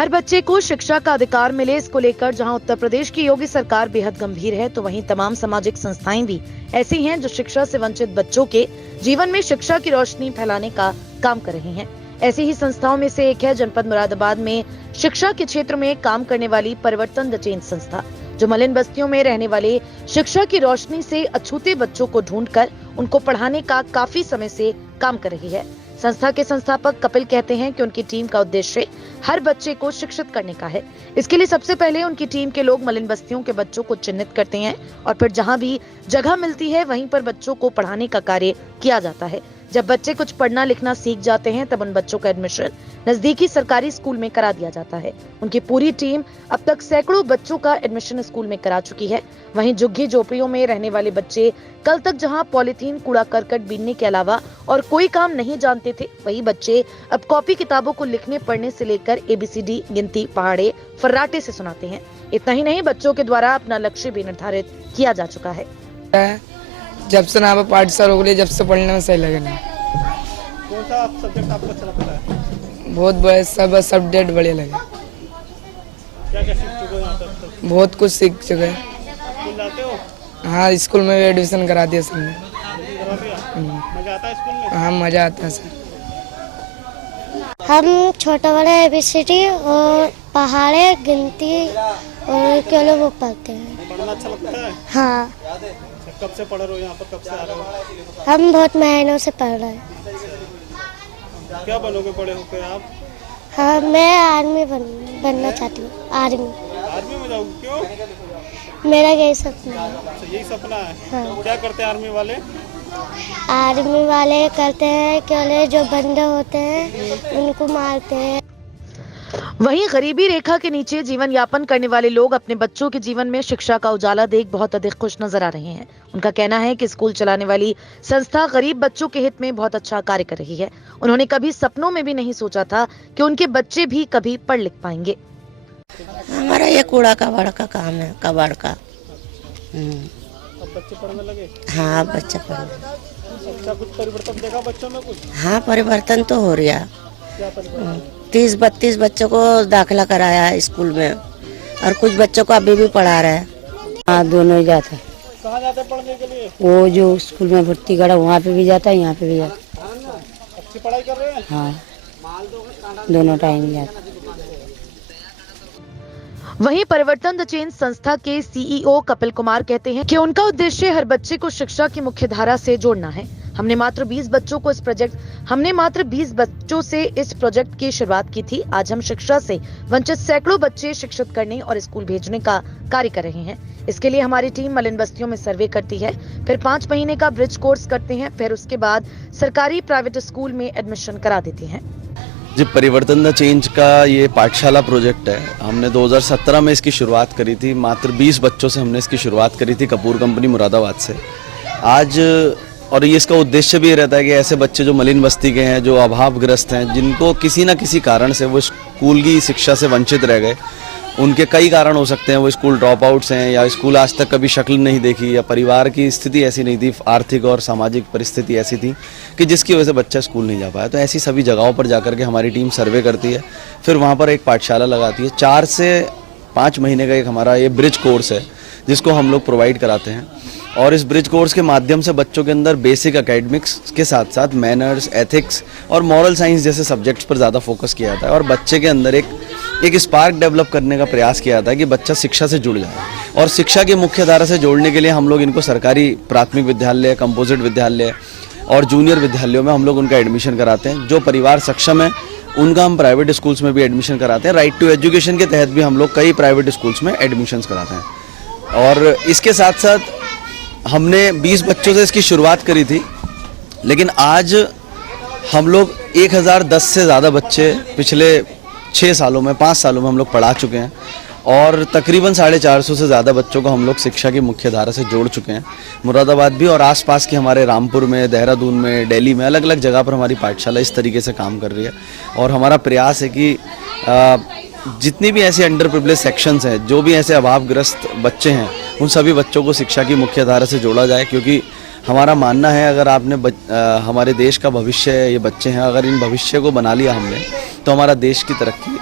हर बच्चे को शिक्षा का अधिकार मिले, इसको लेकर जहां उत्तर प्रदेश की योगी सरकार बेहद गंभीर है, तो वहीं तमाम सामाजिक संस्थाएं भी ऐसी हैं जो शिक्षा से वंचित बच्चों के जीवन में शिक्षा की रोशनी फैलाने का काम कर रही हैं। ऐसी ही संस्थाओं में से एक है जनपद मुरादाबाद में शिक्षा के क्षेत्र में काम करने वाली परिवर्तन द चेंज संस्था, जो मलिन बस्तियों में रहने वाले शिक्षा की रोशनी से अछूते बच्चों को ढूंढकर उनको पढ़ाने का काफी समय से काम कर रही है। संस्था के संस्थापक कपिल कहते हैं कि उनकी टीम का उद्देश्य हर बच्चे को शिक्षित करने का है। इसके लिए सबसे पहले उनकी टीम के लोग मलिन बस्तियों के बच्चों को चिन्हित करते हैं और फिर जहां भी जगह मिलती है वहीं पर बच्चों को पढ़ाने का कार्य किया जाता है। जब बच्चे कुछ पढ़ना लिखना सीख जाते हैं तब उन बच्चों का एडमिशन नजदीकी सरकारी स्कूल में करा दिया जाता है। उनकी पूरी टीम अब तक सैकड़ों बच्चों का एडमिशन स्कूल में करा चुकी है। वहीं झुग्गी झोपड़ियों में रहने वाले बच्चे कल तक जहां पॉलिथीन कूड़ा करकट बीनने के अलावा और कोई काम नहीं जानते थे, वही बच्चे अब कॉपी किताबों को लिखने पढ़ने से लेकर ABCD गिनती पहाड़े फर्राटे से सुनाते हैं। इतना ही नहीं, बच्चों के द्वारा अपना लक्ष्य भी निर्धारित किया जा चुका है। जब से ना पाठशाला हो गई, जब से पढ़ने में सही लगे ना। कौन सा सब्जेक्ट आपको अच्छा लगता है? बहुत बड़े सब सब्जेक्ट बढ़िया लगे। क्या क्या सीख चुके हो यहाँ तक? बहुत कुछ सीख चुके हैं। स्कूल जाते हो? हाँ, स्कूल में भी एडमिशन करा दिया सर ने। करा दिया? मजा आता है स्कूल में? हाँ, मजा आता है सर। हम छोटा बड़ा ABCD और पहाड़े गिनती और केलो वो पढ़ते हैं। पढ़ना अच्छा लगता है? हाँ। कब से पढ़ रहे हो यहाँ पर? कब से आ रहे हो? हम बहुत महीनों से पढ़ रहे हैं। क्या बनोगे बड़े होकर आप? हाँ, मैं आर्मी बनना चाहती हूँ। आर्मी में जाओगे? क्यों? मेरा यही सपना है। अच्छा, यही सपना है? हाँ। क्या करते हैं आर्मी वाले? आर्मी वाले करते हैं केवल जो बंदे होते हैं उनको मारते हैं। वहीं गरीबी रेखा के नीचे जीवन यापन करने वाले लोग अपने बच्चों के जीवन में शिक्षा का उजाला देख बहुत अधिक खुश नजर आ रहे हैं। उनका कहना है कि स्कूल चलाने वाली संस्था गरीब बच्चों के हित में बहुत अच्छा कार्य कर रही है। उन्होंने कभी सपनों में भी नहीं सोचा था कि उनके बच्चे भी कभी पढ़ लिख पाएंगे। हमारा ये कूड़ा कबाड़ का काम है, कबाड़ का। अब बच्चे पढ़ने लगे? हाँ, बच्चा पढ़ने। अच्छा, कुछ परिवर्तन देखा बच्चों में? कुछ हाँ, परिवर्तन तो हो रहा। क्या परिवर्तन? 30-32 बच्चों को दाखिला कराया है स्कूल में और कुछ बच्चों को अभी भी पढ़ा रहे हैं। हाँ, दोनों ही जाते हैं। कहाँ जाते हैं पढ़ने के लिए? वो जो स्कूल में भर्ती करा वहाँ पे भी जाता है, यहाँ पे भी जाता है। अच्छी पढ़ाई कर रहे हैं? हाँ, दोनों टाइम ही जाता है। वहीं परिवर्तन द चेंज संस्था के CEO कपिल कुमार कहते हैं कि उनका उद्देश्य हर बच्चे को शिक्षा की मुख्य धारा से जोड़ना है। हमने मात्र 20 बच्चों से इस प्रोजेक्ट की शुरुआत की थी। आज हम शिक्षा से वंचित सैकड़ों बच्चे शिक्षित करने और स्कूल भेजने का कार्य कर रहे हैं। इसके लिए हमारी टीम मलिन बस्तियों में सर्वे करती है, फिर 5 महीने का ब्रिज कोर्स करते हैं, फिर उसके बाद सरकारी प्राइवेट स्कूल में एडमिशन करा देते हैं। जी, परिवर्तन द चेंज का ये पाठशाला प्रोजेक्ट है। हमने 2017 में इसकी शुरुआत करी थी। मात्र 20 बच्चों से हमने इसकी शुरुआत करी थी, कपूर कंपनी मुरादाबाद से। आज और ये इसका उद्देश्य भी रहता है कि ऐसे बच्चे जो मलिन बस्ती के हैं, जो अभावग्रस्त हैं, जिनको किसी न किसी कारण से वो स्कूल की शिक्षा से वंचित रह गए, उनके कई कारण हो सकते हैं। वो स्कूल ड्रॉप आउट्स हैं या स्कूल आज तक कभी शक्ल नहीं देखी या परिवार की स्थिति ऐसी नहीं थी, आर्थिक और सामाजिक परिस्थिति ऐसी थी कि जिसकी वजह से बच्चा स्कूल नहीं जा पाया। तो ऐसी सभी जगहों पर जाकर के हमारी टीम सर्वे करती है, फिर वहाँ पर एक पाठशाला लगाती है। 4 से 5 महीने का एक हमारा ये ब्रिज कोर्स है जिसको हम लोग प्रोवाइड कराते हैं। और इस ब्रिज कोर्स के माध्यम से बच्चों के अंदर बेसिक एकेडमिक्स के साथ साथ मैनर्स, एथिक्स और मॉरल साइंस जैसे सब्जेक्ट्स पर ज़्यादा फोकस किया जाता है और बच्चे के अंदर एक स्पार्क डेवलप करने का प्रयास किया जाता है कि बच्चा शिक्षा से जुड़ जाए। और शिक्षा की मुख्य धारा से जोड़ने के लिए हम लोग इनको सरकारी प्राथमिक विद्यालय, कंपोजिट विद्यालय और जूनियर विद्यालयों में हम लोग उनका एडमिशन कराते हैं। जो परिवार सक्षम है उनका हम प्राइवेट स्कूल्स में भी एडमिशन कराते हैं। राइट टू एजुकेशन के तहत भी हम लोग कई प्राइवेट स्कूल्स में एडमिशन्स कराते हैं। और इसके साथ साथ हमने 20 बच्चों से इसकी शुरुआत करी थी, लेकिन आज हम लोग 1010 से ज़्यादा बच्चे पिछले 6 सालों में, 5 सालों में हम लोग पढ़ा चुके हैं और तकरीबन 450 से ज़्यादा बच्चों को हम लोग शिक्षा की मुख्य धारा से जोड़ चुके हैं। मुरादाबाद भी और आसपास के हमारे रामपुर में, देहरादून में, दिल्ली में अलग अलग जगह पर हमारी पाठशाला इस तरीके से काम कर रही है। और हमारा प्रयास है कि जितनी भी ऐसे अंडर प्रिविलेज सेक्शंस हैं, जो भी ऐसे अभावग्रस्त बच्चे हैं, उन सभी बच्चों को शिक्षा की मुख्य धारा से जोड़ा जाए, क्योंकि हमारा मानना है अगर आपने हमारे देश का भविष्य ये बच्चे हैं, अगर इन भविष्य को बना लिया हमने तो हमारा देश की तरक्की